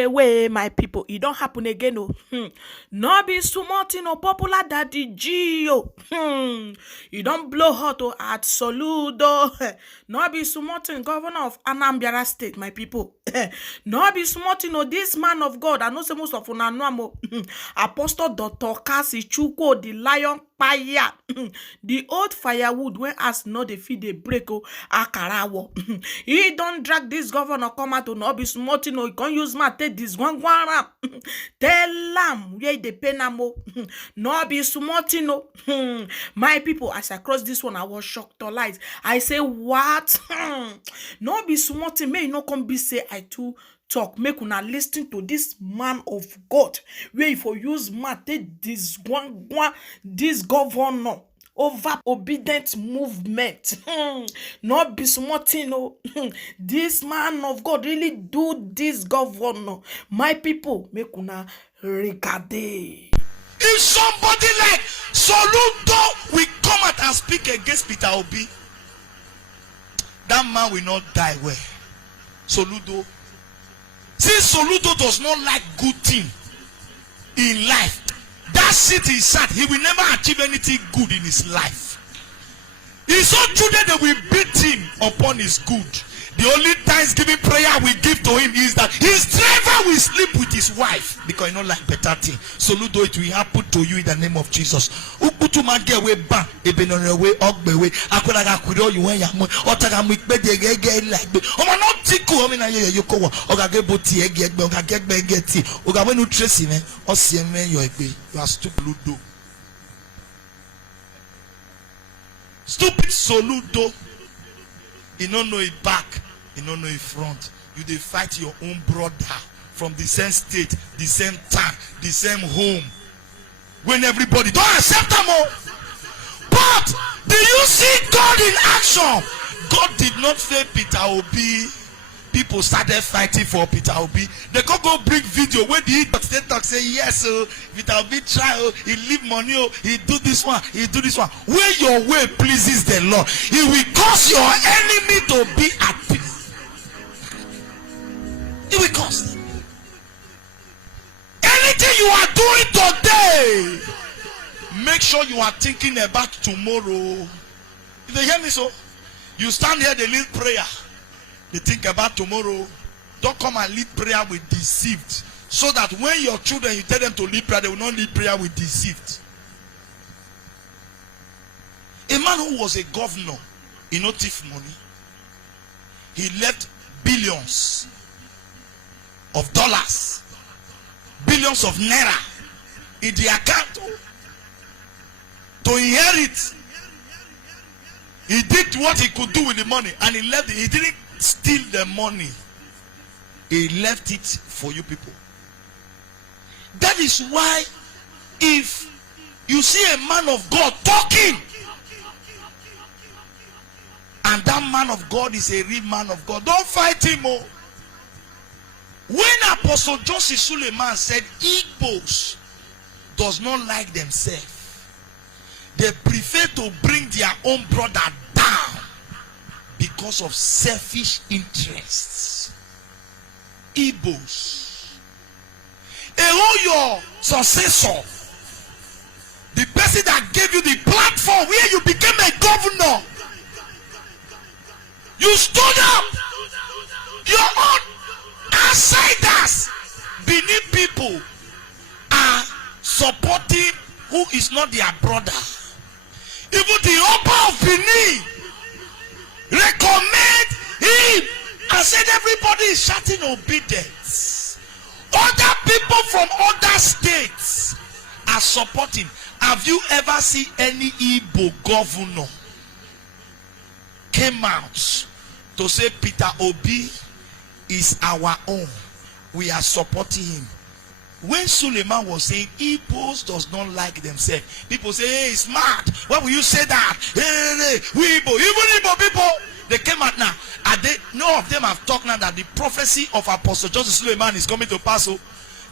away, my people. It don't happen again, oh. No be sumotin no popular daddy Gio. You don't blow hot at Soludo. No be sumotin governor of Anambara State, my people. No be sumotin no this man of God. I know some most of unanamo. Apostle Dr Kassy Chukwu, the lion fire. The old firewood when as no the feed the break akarawo. He don't drag this governor come out to no be smoting no. He can't use my take this one. Tell them where the penamo. No be smoting no. My people, as I cross this one, I was shocked to light. I say what? No be smoting. May no come be say I too talk. Make una listen to this man of God. Where if you use mate this one this governor over obedient movement. Not be smarting, no. This man of God really do this governor. My people, make una regard. If somebody like Soludo will come out and speak against Peter Obi, that man will not die well. Soludo. Since Soludo does not like good thing in life, that seat he sat, he will never achieve anything good in his life. His own children, they will beat him upon his good. The only thanksgiving prayer we give to him is that his driver will sleep with his wife because he don't like better thing. Soludo, it will happen to you in the name of Jesus. You are stupid. Stupid Soludo. You don't know it back, you don't know it front. You dey fight your own brother from the same state, the same town, the same home. When everybody don't accept them all. But do you see God in action? God did not fail Peter Obi. People started fighting for Peter Obi. They could go bring video where the they talk say yes, Peter Obi try, he leave money, he do this one, he do this one. Where your way pleases the Lord, he will cause your enemy to be at peace. He will cause them. Anything you are doing today, make sure you are thinking about tomorrow. If they hear me so, you stand here, they lead prayer. They think about tomorrow. Don't come and lead prayer with deceived. So that when your children, you tell them to lead prayer, they will not lead prayer with deceived. A man who was a governor, he no thief money. He left billions of dollars, billions of naira in the account to inherit. He did what he could do with the money and he left it. He didn't steal the money. He left it for you people. That is why if you see a man of God talking and that man of God is a real man of God, don't fight him. Oh. When Apostle Joshua Suleman said Igbos does not like themselves, they prefer to bring their own brother down because of selfish interests. Igbos. Your successor, the person that gave you the platform where you became a governor, you stood up. Your own outsiders beneath people are supporting who is not their brother. Even the Oba of Benin recommend him and said everybody is shouting obedience. Other people from other states are supporting. Have you ever seen any Igbo governor came out to say Peter Obi is our own? We are supporting him. When Suleman was saying Igbos does not like themselves, people say, hey, it's mad. Why will you say that? Hey, we Igbo, even Igbo people, they came out now. And none of them have talked now that the prophecy of Apostle Joseph Suleman is coming to pass. So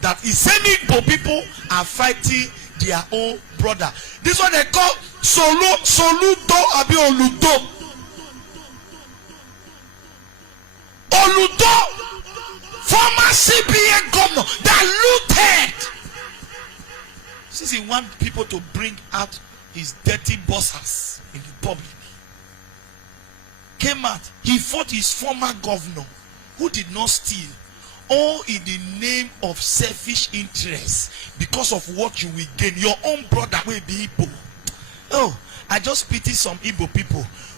that the same Igbo people are fighting their own brother. This one they call Soludo Abi Oludo. Oludo, former CBA governor. Since he wants people to bring out his dirty bosses in the public, came out, he fought his former governor who did not steal, all in the name of selfish interests, because of what you will gain. Your own brother will be Igbo. Oh, I just pity some Igbo people